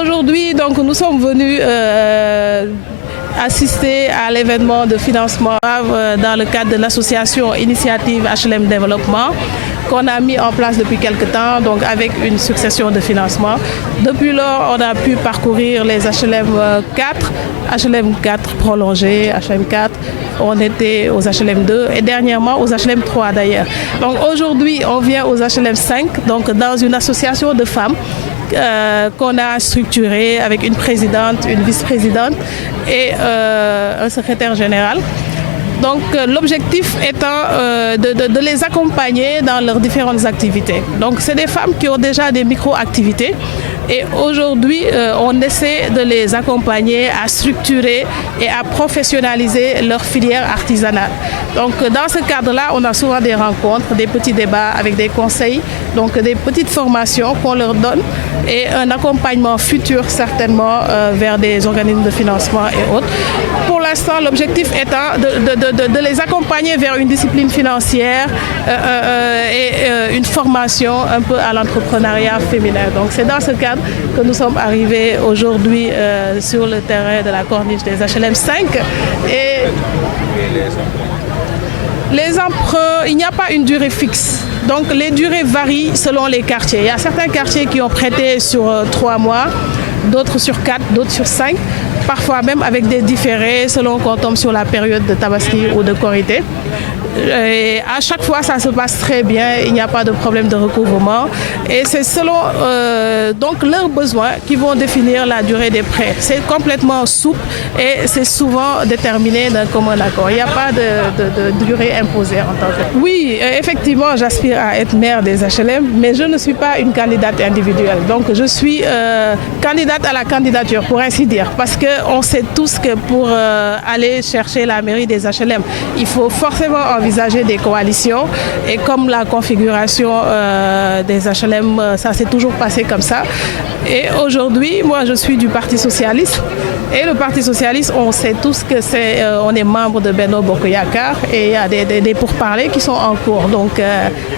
Aujourd'hui, donc, nous sommes venus assister à l'événement de financement dans le cadre de l'association Initiative HLM Développement qu'on a mis en place depuis quelques temps, donc avec une succession de financements. Depuis lors, on a pu parcourir les HLM 4, HLM 4 prolongé, HLM 4, on était aux HLM 2 et dernièrement aux HLM 3 d'ailleurs. Donc aujourd'hui, on vient aux HLM 5, donc dans une association de femmes qu'on a structurée avec une présidente, une vice-présidente et un secrétaire général. Donc l'objectif étant de les accompagner dans leurs différentes activités. Donc c'est des femmes qui ont déjà des micro-activités et aujourd'hui on essaie de les accompagner à structurer et à professionnaliser leur filière artisanale. Donc dans ce cadre-là, on a souvent des rencontres, des petits débats avec des conseils, donc des petites formations qu'on leur donne et un accompagnement futur certainement vers des organismes de financement et autres. Pour l'instant, l'objectif étant de les accompagner vers une discipline financière et une formation un peu à l'entrepreneuriat féminin. Donc c'est dans ce cadre que nous sommes arrivés aujourd'hui sur le terrain de la corniche des HLM 5. Et les emprunts, il n'y a pas une durée fixe. Donc les durées varient selon les quartiers. Il y a certains quartiers qui ont prêté sur 3 mois, d'autres sur 4, d'autres sur 5, parfois même avec des différés selon qu'on tombe sur la période de Tabaski ou de Korité. Et à chaque fois, ça se passe très bien, il n'y a pas de problème de recouvrement. Et c'est selon donc leurs besoins qui vont définir la durée des prêts. C'est complètement souple et c'est souvent déterminé d'un commun accord. Il n'y a pas de durée imposée en tant que... Oui, effectivement, j'aspire à être maire des HLM, mais je ne suis pas une candidate individuelle. Donc je suis candidate à la candidature, pour ainsi dire, parce qu'on sait tous que pour aller chercher la mairie des HLM, il faut forcément envisager des coalitions et comme la configuration des HLM, ça s'est toujours passé comme ça. Et aujourd'hui, moi je suis du Parti Socialiste et le Parti Socialiste, on sait tous que on est membre de Benno Bokk Yakaar et il y a des pourparlers qui sont en cours. Donc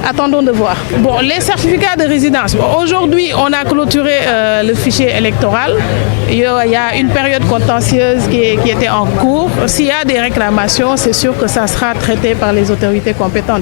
attendons de voir. Bon, les certificats de résidence. Bon, aujourd'hui, on a clôturé le fichier électoral. Il y a une période contentieuse qui était en cours. S'il y a des réclamations, c'est sûr que ça sera traité par les autorités compétentes.